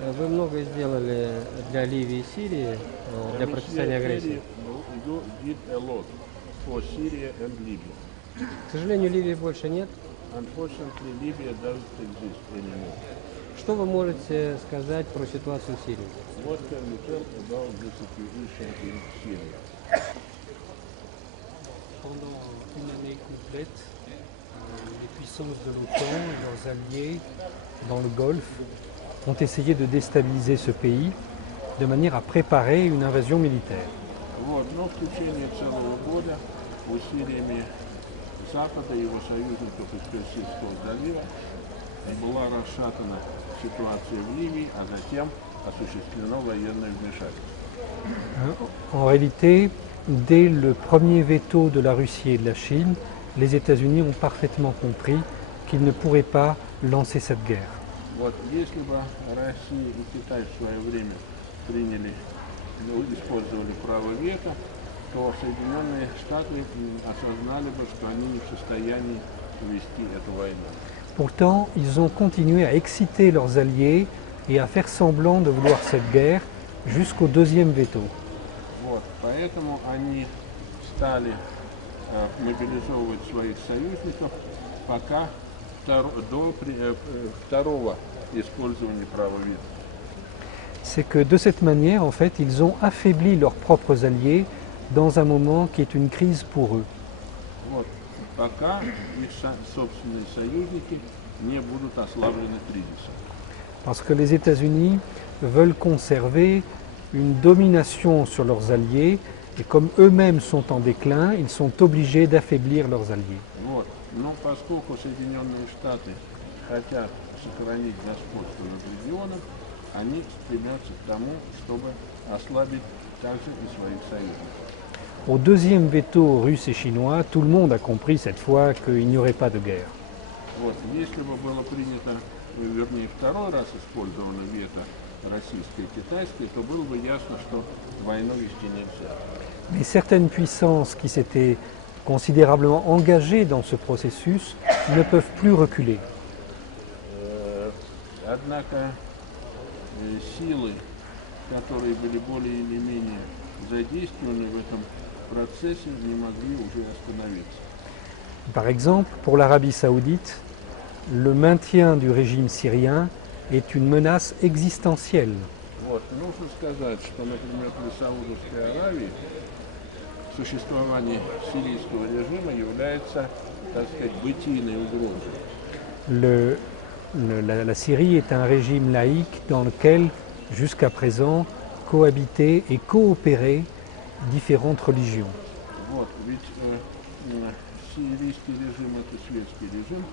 Вы много сделали для Ливии и Сирии, для противостояния агрессии. You did a lot for Syria and Libya. К сожалению, Ливии больше нет. Unfortunately, Libya doesn't exist anymore. Что вы можете сказать про ситуацию в Сирии? What can you tell about the situation in Syria? Pendant une année complète, les puissances de l'OTAN et leurs alliés dans le Golfe ont essayé de déstabiliser ce pays de manière à préparer une invasion militaire. Вот, но в течение целого года усилиями Запада и его союзников из Персидского залива была расшатана ситуация в Ливии, а затем осуществлено военное вмешательство. En réalité, dès le premier veto de la Russie et de la Chine, les États-Unis ont parfaitement compris qu'ils ne pourraient pas lancer cette guerre. Вот, если бы Россия и Китай в свое время использовали право вето, то Соединенные Штаты осознали бы, что они не в состоянии вести эту войну. Pourtant, ils ont continué à exciter leurs alliés et à faire semblant de vouloir cette guerre jusqu'au deuxième veto. Вот, поэтому они стали мобилизовывать своих союзников пока до второго использования права вето. C'est que de cette manière, en fait, ils ont affaibli leurs propres alliés dans un moment qui est une crise pour eux. Вот, пока их собственные союзники не будут ослаблены кризисом. Parce que les États-Unis veulent conserver une domination sur leurs alliés et comme eux-mêmes sont en déclin, ils sont obligés d'affaiblir leurs alliés. Вот. Но поскольку Соединенные Штаты хотят сохранить господство над регионом, они стремятся к тому, чтобы ослабить также и своих союзников. Au deuxième veto russe et chinois, tout le monde a compris cette fois qu'il n'y aurait pas de guerre. Вот. Если бы было принято, вернее, второй раз использовано вето российское и китайское, то было бы ясно, что войну вести нельзя. Mais certaines puissances qui s'étaient considérablement engagées dans ce processus ne peuvent plus reculer. Однако силы, которые были более или менее задействованы в этом процессе, не могли уже остановиться. Par exemple, pour l'Arabie saoudite, le maintien du régime syrien est une menace existentielle. Вот. Нужно сказать, что, например, для Саудовской Аравии существование сирийского режима является, так сказать, бытийной угрозой. La Syrie est un régime laïque dans lequel, jusqu'à présent, cohabitaient et coopéraient différentes religions. Вот. Ведь сирийский режим – это светский режим,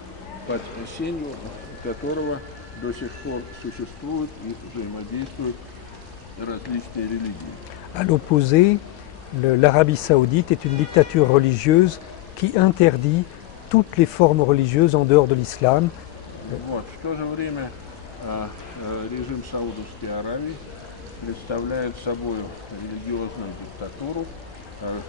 под сенью которого до сих пор существуют и взаимодействуют различные религии. À l'opposé, l'Arabie saoudite est une dictature religieuse qui interdit toutes les formes religieuses en dehors de l'islam. Вот. В то же время режим Саудовской Аравии представляет собой религиозную диктатуру,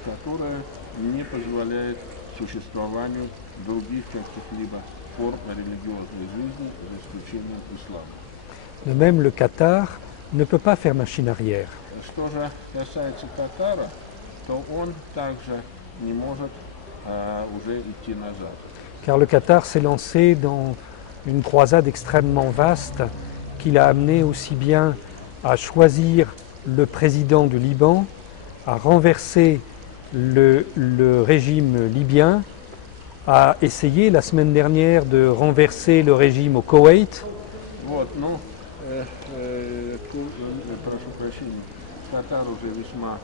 которая не позволяет существованию других каких-либо форм религиозной жизни, за исключением ислама. De même, le Qatar ne peut pas faire machine arrière. Что же касается Катара, то он также не может уже идти назад. Car le Qatar s'est lancé dans une croisade extrêmement vaste qui l'a amené aussi bien à choisir le président du Liban, à renverser le régime libyen, à essayer la semaine dernière de renverser le régime au Koweït. Вот, ну, прошу прощения, Катар уже весьма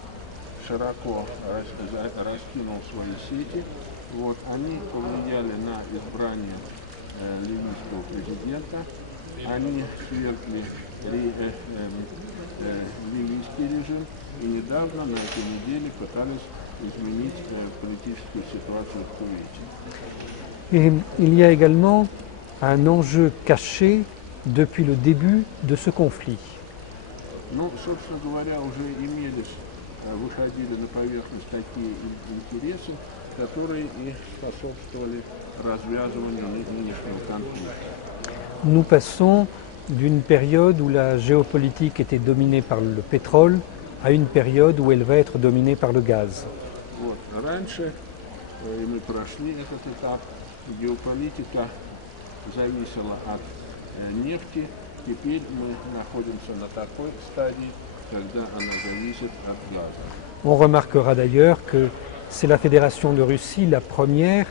широко раскинул свои сети. Вот, они повлияли на избрание ливийского президента, они свергли ливийский режим и недавно, на этой неделе, пытались изменить политическую ситуацию в Кувейте. Et il y a également un enjeu caché depuis le début de ce conflit. Ну, собственно говоря, уже имелись, выходили на поверхность такие интересы, которые и способствовали развязыванию нынешнего конфликта. Nous passons d'une période où la géopolitique était dominée par le pétrole à une période où elle va être dominée par le gaz. Вот. Раньше и мы прошли этот этап, геополитика зависела от нефти. Теперь мы находимся на такой стадии, когда она зависит от газа. On remarquera d'ailleurs que c'est la Fédération de Russie la première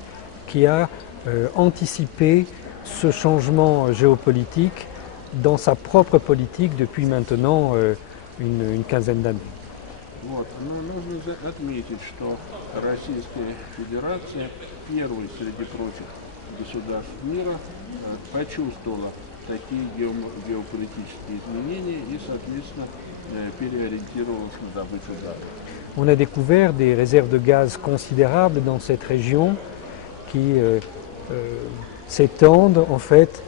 qui a anticipé ce changement géopolitique dans sa propre politique depuis maintenant une quinzaine d'années. Вот. Но нужно отметить, что Российская Федерация первой среди прочих государств мира почувствовала такие геополитические изменения и, соответственно, переориентировалась на добычу газа. On a découvert des réserves de gaz considérables dans cette région qui s'étendent en fait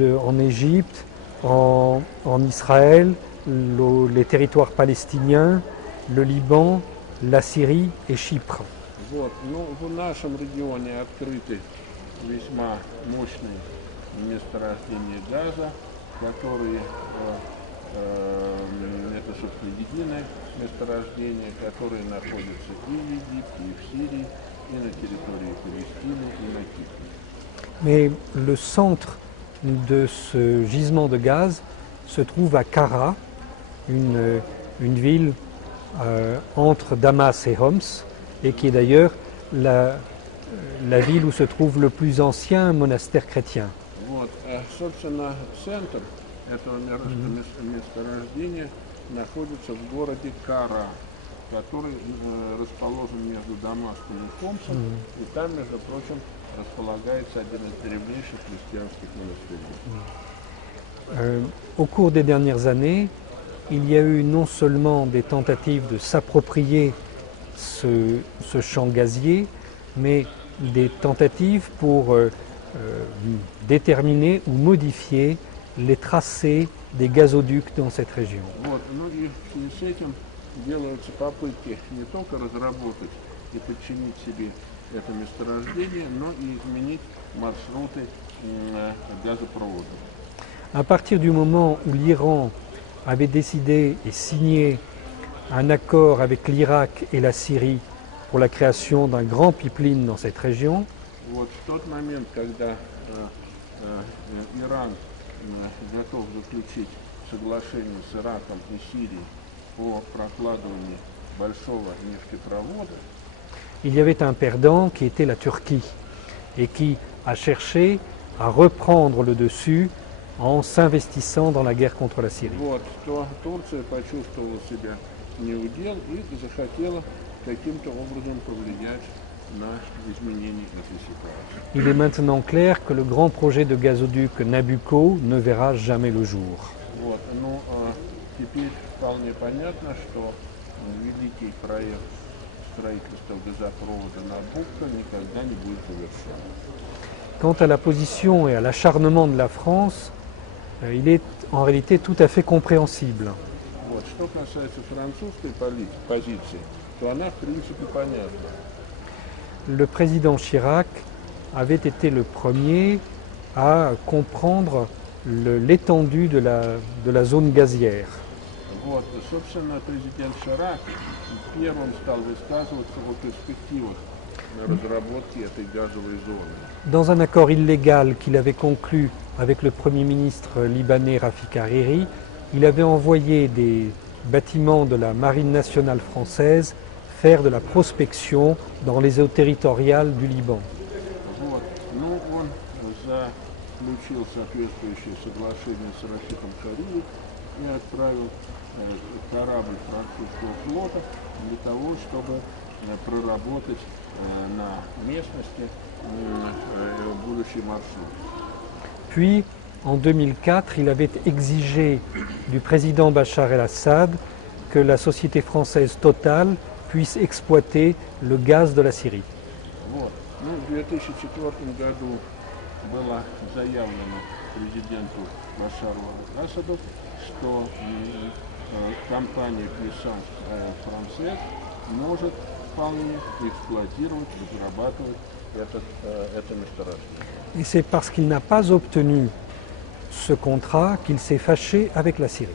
en Égypte, en Israël, les territoires palestiniens, le Liban, la Syrie et Chypre. Вот. Ну, в нашем регионе открыты весьма мощные месторождения газа, которые это, собственно, единое месторождение, которое находится и в Египте, и в Сирии, и на территории Палестины, и на Кипре. Mais le centre de ce gisement de gaz se trouve à Kara, une ville entre Damas et Homs, et qui est d'ailleurs la ville où se trouve le plus ancien monastère chrétien. Вот. Собственно, центр этого месторождения находится в городе Кара, который расположен между Дамаском и Хомсом, и там, между прочим, располагается один из древнейших христианских монастырей. Au cours des dernières années, il y a eu non seulement des tentatives de s'approprier ce champ gazier, mais des tentatives pour déterminer ou modifier les tracés des gazoducs dans cette région. Вот. Ну и в связи с этим делаются попытки не только разработать и подчинить себе это месторождение, но и изменить маршруты газопроводов. À partir du moment où l'Iran avait décidé et signé un accord avec l'Irak et la Syrie pour la création d'un grand pipeline dans cette région, Вот в тот момент, когда Иран готов заключить соглашение с Ираком и Сирией по прокладыванию большого нефтепровода, il y avait un perdant qui était la Turquie et qui a cherché à reprendre le dessus en s'investissant dans la guerre contre la Syrie. вот, то Турция почувствовала себя неудел и захотела каким-то образом повлиять на изменение этой ситуации. Il est maintenant clair que le grand projet de gazoduc Nabucco ne verra jamais le jour. Вот, ну, теперь вполне понятно, что великий проект строительства газопровода Набукко никогда не будет завершен. Quant à la position et à l'acharnement de la France, il est en réalité tout à fait compréhensible. Вот, что касается французской позиции, то она в принципе понятна. Le président Chirac avait été le premier à comprendre l'étendue de la zone gazière. Вот, собственно, президент Ширак первым стал высказываться о перспективах разработки этой газовой зоны. Dans un accord illégal qu'il avait conclu avec le Premier ministre libanais Rafik Hariri, il avait envoyé des bâtiments de la Marine nationale française faire de la prospection dans les eaux territoriales du Liban. Вот. Ну, он заключил соответствующее соглашение с Рафиком Харири и отправил корабль французского флота для того, чтобы проработать на местности будущий маршрут. Puis, en 2004, il avait exigé du président Bachar el-Assad que la société française Total puisse exploiter le gaz de la Syrie. Вот. Ну, в 2004 году было заявлено президенту Башару Асаду, что компания Puissance Française может вполне эксплуатировать, разрабатывать это месторождение. Et c'est parce qu'il n'a pas obtenu ce contrat qu'il s'est fâché avec la Syrie.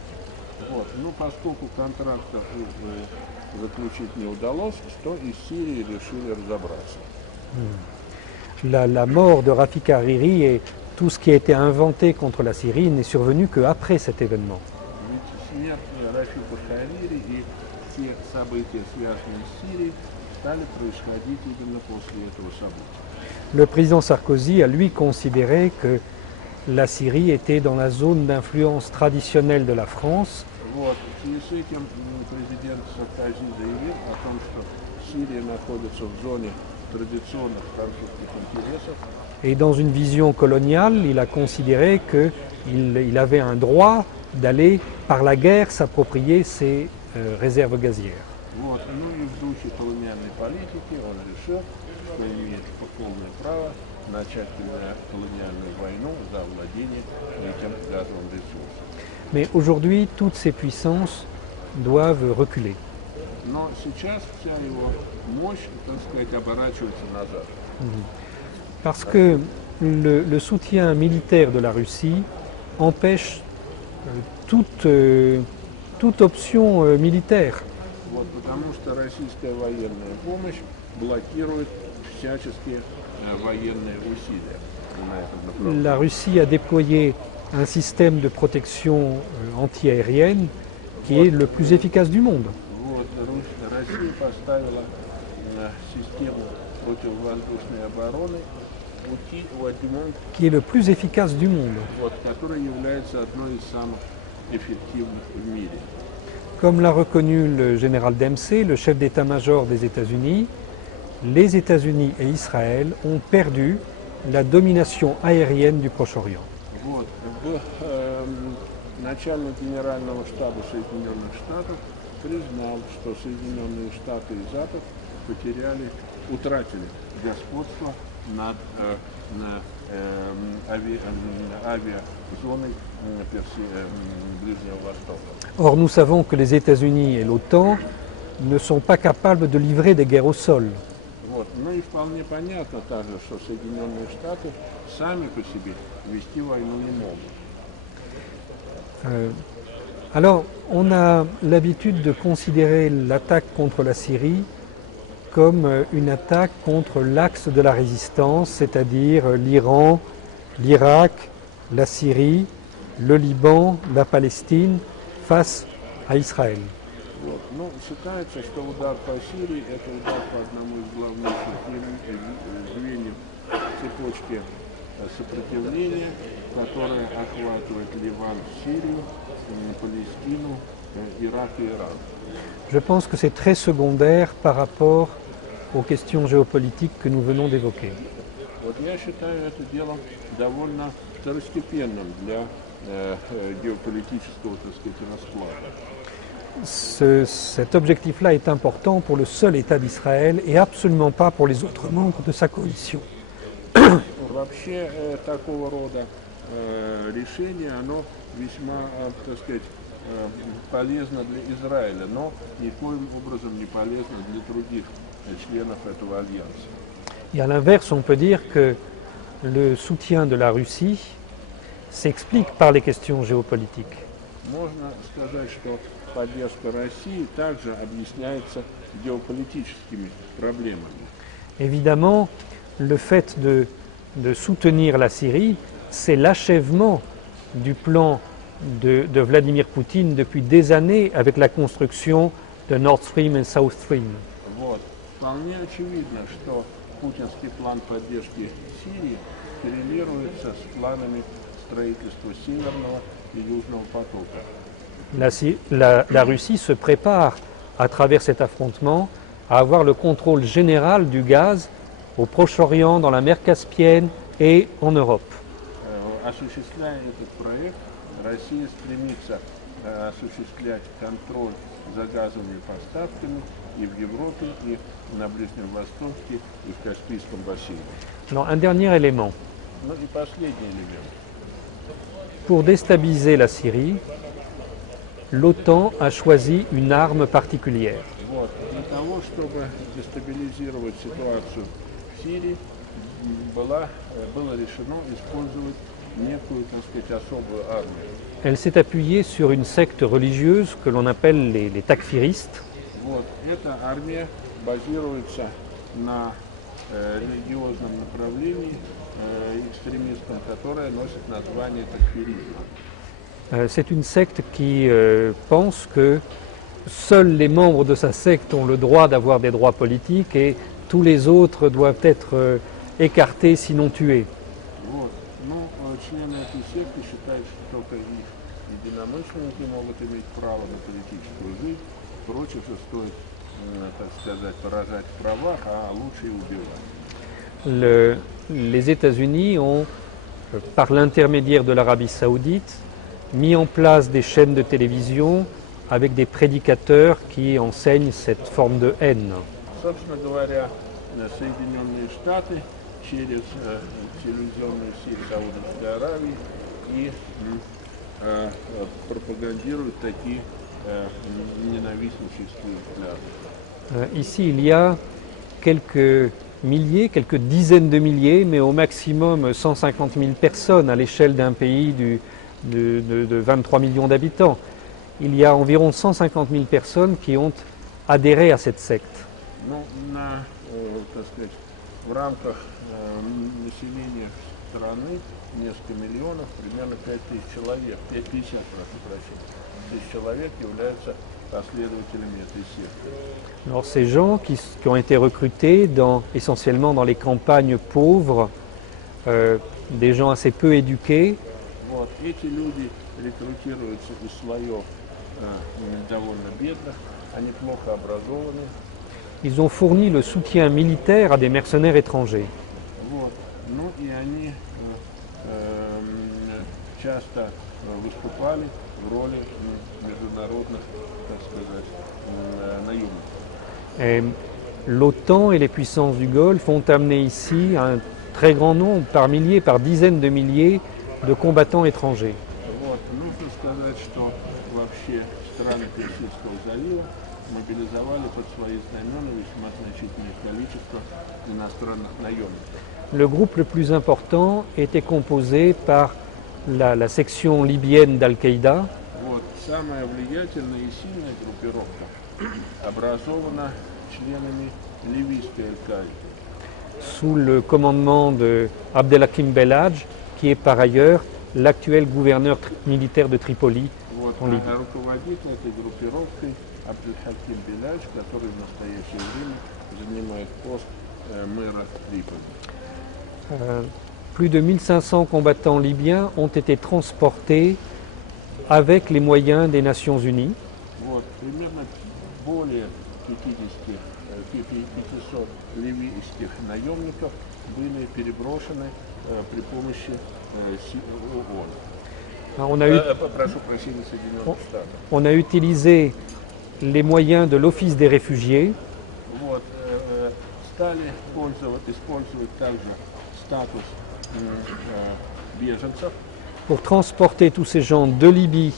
Вот. Ну, поскольку контракта заключить не удалось, то из Сирии решили разобраться. La mort de Rafik Hariri et tout ce qui a été inventé contre la Syrie n'est survenu qu'après cet événement. Ведь смерть Рафика Харири и все события, связанные с Сирией, стали происходить именно после этого события. Le président Sarkozy a lui considéré que la Syrie était dans la zone d'influence traditionnelle de la France. Вот. В связи с этим президент Саркози заявил о том, что Сирия находится в зоне традиционных французских интересов. Et dans une vision coloniale, il a considéré qu'il avait un droit d'aller par la guerre s'approprier ses réserves gazières. Вот. Ну и в духе колониальной политики он решил, что имеет полное право начать колониальную войну за владение этим газовым ресурсом. Mais aujourd'hui, toutes ces puissances doivent reculer. Но сейчас вся его мощь, так сказать, оборачивается назад. Parce que le soutien militaire de la Russie empêche toute option militaire. Вот, потому что российская военная помощь блокирует всяческие военные усилия на этом направлении. La Russie a déployé un système de protection antiaérienne qui est le plus efficace du monde. Вот, Россия поставила систему противовоздушной обороны qui est le plus efficace du monde. Вот, которая является одной из самых эффективных в мире. Comme l'a reconnu le général Dempsey, le chef d'état-major des États-Unis, les États-Unis et Israël ont perdu la domination aérienne du Proche-Orient. Вот. Начальник генерального штаба Соединенных Штатов признал, что Соединенные Штаты и Запад утратили господство над авиазоной Ближнего Востока. Or, nous savons que les États-Unis et l'OTAN ne sont pas capables de livrer des guerres au sol. Вот. Ну и вполне понятно также, что Соединенные Штаты сами по себе вести войну не могут. Alors, on a l'habitude de considérer l'attaque contre la Syrie comme une attaque contre l'axe de la résistance, c'est-à-dire l'Iran, l'Irak, la Syrie, le Liban, la Palestine, face à Israël. Вот. Ну, считается, что удар по Сирии – это удар по одному из главнейших звеньев цепочки сопротивления, которое охватывает Ливан, Сирию, Палестину, Ирак и Иран. Je pense que c'est très secondaire par rapport aux questions géopolitiques que nous venons d'évoquer. Вот я считаю это делом довольно второстепенным для géopolitiquement, так сказать, расклада. Cet objectif-là est important pour le seul État d'Israël et absolument pas pour les autres membres de sa coalition. Вообще такого рода решение, оно весьма, так сказать, полезно для Израиля, но никоим образом не полезно для других членов этого альянса. Et à l'inverse, on peut dire que le soutien de la Russie s'explique par les questions géopolitiques. Можно сказать, что поддержка России также объясняется géopolitiquement проблемами. Évidemment, le fait de soutenir la Syrie, c'est l'achèvement du plan de Vladimir Poutine depuis des années avec la construction de Nord Stream et South Stream. Вот. Вполне очевидно, что путинский план поддержки Сирии коррелируется с планами строительства Северного и Южного потока. La Russie se prépare, à travers cet affrontement, à avoir le contrôle général du gaz au Proche-Orient, dans la mer Caspienne et en Europe. Осуществляя этот проект, Россия стремится осуществлять контроль за газовыми поставками и в Европе, и на Ближнем Востоке, и в Каспийском бассейне. Alors, un dernier élément. Ну и последний элемент. Pour déstabiliser la Syrie, l'OTAN a choisi une arme particulière. Вот. Для того, чтобы дестабилизировать ситуацию в Сирии, было решено использовать некую, так сказать, особую армию. Elle s'est appuyée sur une secte religieuse que l'on appelle les takfiristes. Вот. Эта армия базируется на религиозном направлении экстремистском, которое носит название такфиризма. C'est une secte qui pense que seuls les membres de sa secte ont le droit d'avoir des droits politiques et tous les autres doivent être écartés sinon tués. Вот. Ну, члены этой секты считают, что только их единомышленники могут иметь право на политическую жизнь, прочих же стоит, так сказать, поражать в правах, а лучше и убивать. Les États-Unis ont, par l'intermédiaire de l'Arabie saoudite, mis en place des chaînes de télévision avec des prédicateurs qui enseignent cette forme de haine. Собственно говоря, Соединенные Штаты через телевизионную сеть Саудовской Аравии и пропагандируют такие ненавистнические взгляды. Ici, il y a quelques milliers, quelques dizaines de milliers, mais au maximum 150 000 personnes à l'échelle d'un pays de 23 millions d'habitants. Il y a environ 150 000 personnes qui ont adhéré à cette secte. Ну, так сказать, в рамках населения страны несколько миллионов, примерно 5 тысяч человек, 50, прошу прощения, тысяч человек являются последователями этой секты. Alors ces gens qui ont été recrutés essentiellement dans les campagnes pauvres, des gens assez peu éduqués, Вот. Эти люди рекрутируются из слоев довольно бедных, они плохо образованы. ils ont fourni le soutien militaire à des mercenaires étrangers. Вот. Ну и они часто выступали в роли международных, так сказать, наемников. Et l'OTAN et les puissances du Golfe ont amené ici un très grand nombre, par milliers, par dizaines de milliers, de combattants étrangers. Вот. Нужно сказать, что вообще страны Персидского залива мобилизовали под свои знамена весьма значительное количество иностранных наемников. Le groupe le plus important était composé par la section libyenne d'Al-Qaïda, Вот. Самая влиятельная и сильная группировка образована членами ливийской Аль-Каиды. sous le commandement de Abdelhakim Belhadj, qui est par ailleurs l'actuel gouverneur militaire de Tripoli Вот. en Libye. А руководит этой группировкой Абдельхаким Беладж, который в настоящее время занимает пост мэра Триполи. Plus de 1500 combattants libyens ont été transportés avec les moyens des Nations Unies. Вот. Примерно более 500 ливийских наемников были переброшены при помощи сил ООН. Прошу прощения, Соединенных Штатов. On a utilisé les moyens de l'Office des réfugiés Вот. Стали использовать также статус беженцев. pour transporter tous ces gens de Libye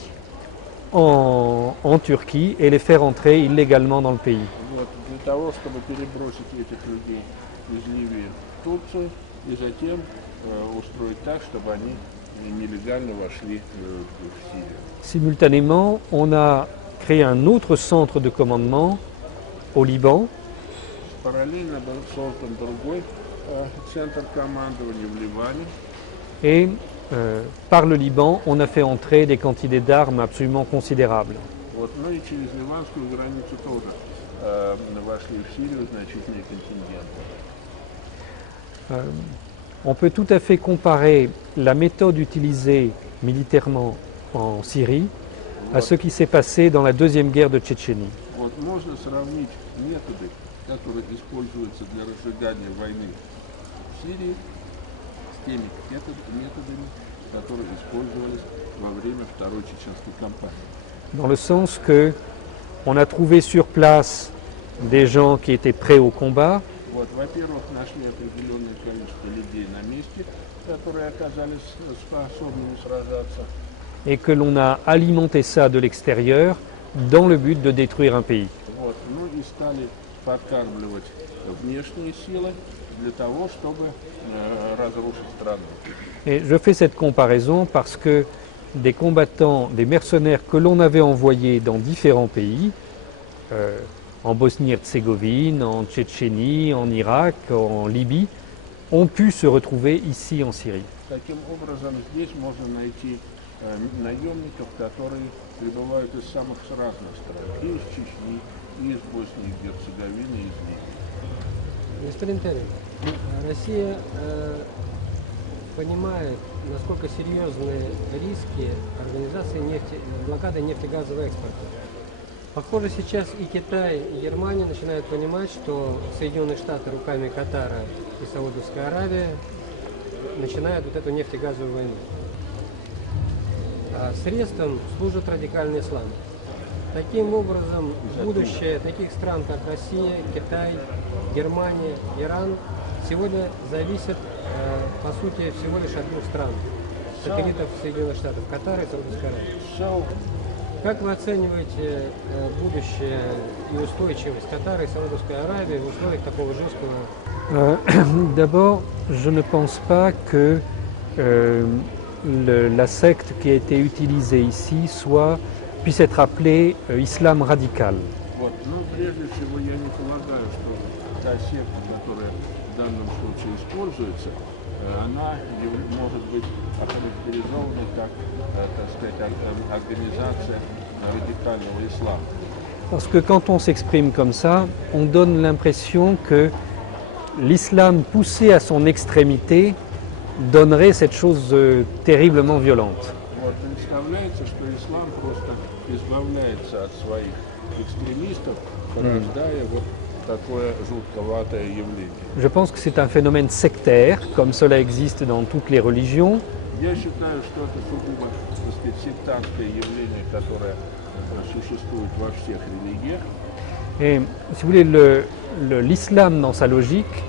en Turquie et les faire entrer illégalement dans le pays. Вот. Для того, чтобы перебросить этих людей из Ливии в Турцию и затем устроить так, чтобы они нелегально вошли в Сирию. Simultanément, on a créé un autre centre de commandement au Liban Параллельно был создан другой центр командования в Ливане. et par le Liban, on a fait entrer des quantités d'armes absolument considérables. Вот. Ну и через ливанскую границу тоже вошли в Сирию значительные контингенты. On peut tout à fait comparer la méthode utilisée militairement en Syrie à ce qui s'est passé dans la deuxième guerre de Tchétchénie. Вот. Можно сравнить методы, которые используются для разжигания войны в Сирии, с теми методами, которые использовались во время Второй чеченской кампании. Dans le sens que on a trouvé sur place des gens qui étaient prêts au combat, Вот. Во-первых, нашли определенное количество людей на месте, которые оказались способными сражаться. et que l'on a alimenté ça de l'extérieur dans le but de détruire un pays. Вот. Ну и стали подкармливать внешние силы для того, чтобы разрушить страну. Et je fais cette comparaison parce que des combattants, des mercenaires que l'on avait envoyés dans différents pays, en Bosnie-Herzégovine, en Tchétchénie, en Irak, en Libye, ont pu se retrouver ici en Syrie. Таким образом, здесь можно найти наемников, которые прибывают из самых разных стран, и из Чечни, и из Боснии, и Герцеговины, и из Ливии. Господин Терин, Россия понимает, насколько серьезны риски организации блокады нефтегазового экспорта. Похоже, сейчас и Китай, и Германия начинают понимать, что Соединенные Штаты руками Катара и Саудовская Аравия начинают вот эту нефтегазовую войну. А средством служит радикальный ислам. Таким образом, будущее таких стран, как Россия, Китай, Германия, Иран, сегодня зависит, по сути, всего лишь от двух стран, сателлитов Соединенных Штатов, Катара и Саудовской Аравии. Как вы оцениваете будущее и устойчивость Катара и Саудовской Аравии в условиях такого жесткого? D'abord, je ne pense pas que la secte qui a été utilisée ici puisse être appelée islam radical. Вот. Но прежде всего я не полагаю, что та секта, которая в данном случае используется, она может быть охарактеризована как, так сказать, организация радикального ислама. Parce que quand on s'exprime comme ça, on donne l'impression que l'islam poussé à son extrémité donnerait cette chose terriblement violente. Вот. Представляется, что ислам просто избавляется от своих экстремистов, порождая вот такое жутковатое явление. Je pense que c'est un phénomène sectaire, comme cela existe dans toutes les religions. Я считаю, что это сугубо, так сказать, сектантское явление, которое существует во всех религиях. Et si vous voulez, l'islam dans sa logique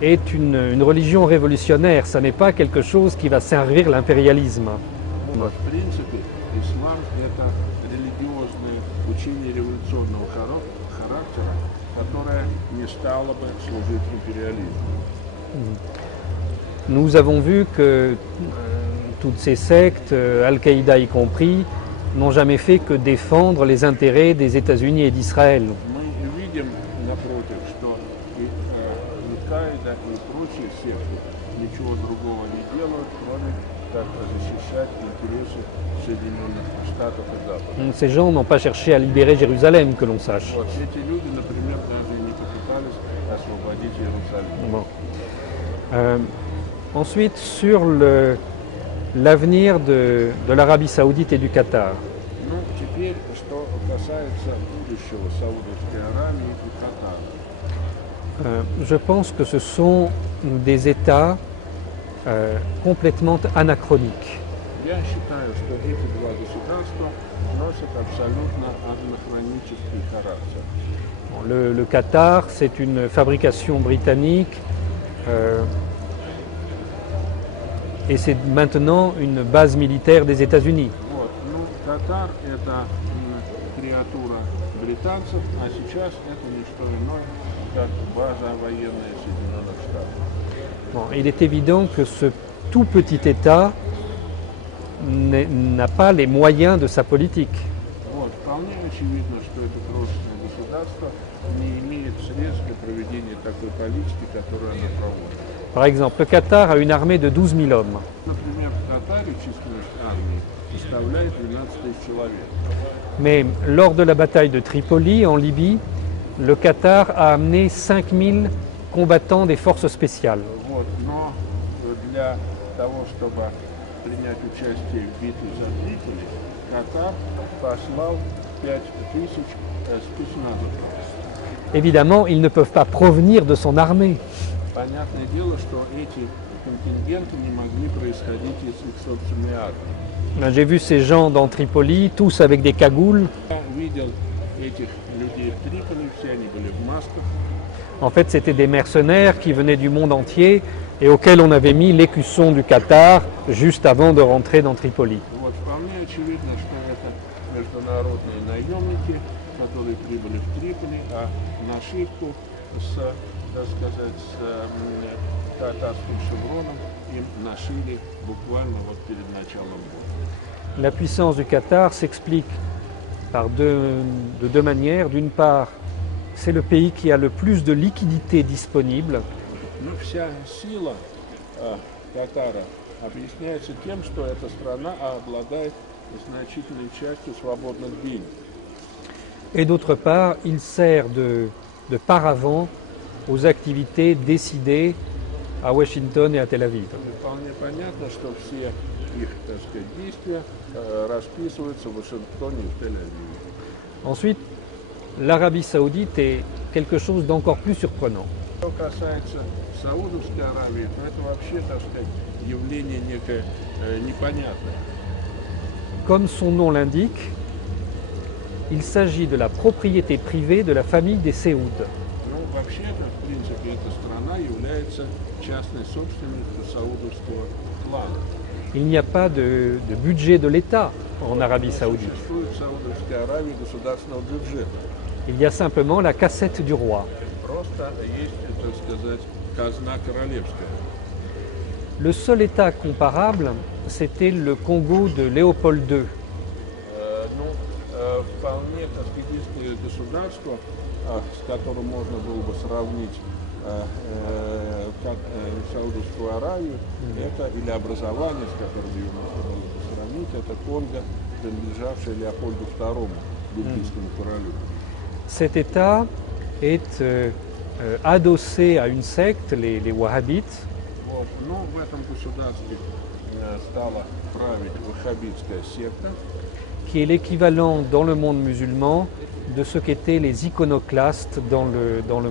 est une religion révolutionnaire, ça n'est pas quelque chose qui va servir l'impérialisme. Вот, в принципе, ислам – это религиозное учение революционного характера, которое не стало бы служить империализму. Nous avons vu que toutes ces sectes, Al-Qaïda y compris, n'ont jamais fait que défendre les intérêts des États-Unis et d'Israël. Мы видим, напротив, что и Аль-Каида и прочие секты ничего другого не делают, кроме как защищать интересы Соединенных Штатов и Запада. Ces gens n'ont pas cherché à libérer Jérusalem, que l'on sache. Вот эти люди, например, даже и не попытались освободить Иерусалим. Bon. Ensuite, sur l'avenir de l'Arabie Saoudite et du Qatar. Ну, теперь, что касается будущего Саудовской Аравии и Катара. Je pense que ce sont des États complètement anachroniques. Я считаю, что эти два государства носят абсолютно анахронический характер. Le Qatar, c'est une fabrication britannique et c'est maintenant une base militaire des États-Unis. Вот. Ну, Катар – это креатура британцев, а сейчас это не что иное, как база военная Соединенных Штатов. Bon, il est évident que ce tout petit État n'a pas les moyens de sa politique. Вот. Вполне очевидно, что это крошечное государство не имеет средств для проведения такой политики, которую оно проводит. Par exemple, le Qatar a une armée de 12 000 hommes. Например, в Катаре численность армии составляет 12 000 человек. Mais lors de la bataille de Tripoli, en Libye, le Qatar a amené 5 000 combattants des forces spéciales. Вот. Но для того, чтобы принять участие в битве за Триполи, Катар послал 5000 спецназовцев. Évidemment, ils ne peuvent pas provenir de son armée. Понятное дело, что эти контингенты не могли происходить из их собственной армии. J'ai vu ces gens dans Tripoli, tous avec des cagoules. Я видел этих людей в Триполи, все они были в масках. En fait, c'était des mercenaires qui venaient du monde entier et auxquels on avait mis l'écusson du Qatar juste avant de rentrer dans Tripoli. Вот вполне очевидно, что это международные наемники, которые прибыли в Триполи, а нашивку с, так сказать, с татарским шевроном им нашили буквально вот перед началом года. La puissance du Qatar s'explique de deux manières. D'une part, c'est le pays qui a le plus de liquidités disponibles. Но вся сила Катара объясняется тем, что эта страна обладает значительной частью свободных денег. Et d'autre part, il sert de paravent aux activités décidées à Washington et à Tel Aviv. Вполне понятно, что все их, так сказать, действия расписываются в Вашингтоне и в Тель-Авиве. Ensuite, l'Arabie saoudite est quelque chose d'encore plus surprenant. Что касается Саудовской Аравии, то это вообще, так сказать, явление некое непонятное. Comme son nom l'indique, il s'agit de la propriété privée de la famille des Saoud. Ну, вообще-то, в принципе, эта страна является частной собственностью саудовского клана. Il n'y a pas de budget de l'État en Arabie saoudite. Существует в Саудовской Аравии государственного бюджета. Il y a simplement la cassette du roi. Просто есть, так сказать, казна королевская. Le seul État comparable, c'était le Congo de Léopold II. Вполне, так сказать, единственное государство, с которым можно было бы сравнить Саудовскую Аравию, это или образование, с которым ее можно было бы сравнить, это Конго, принадлежавшее Леопольду II, бельгийскому королю. Cet État est adossé à une secte, les Wahhabites, Но в этом государстве стала править ваххабитская секта, qui est l'équivalent dans le monde musulman de ce qu'étaient les iconoclastes dans le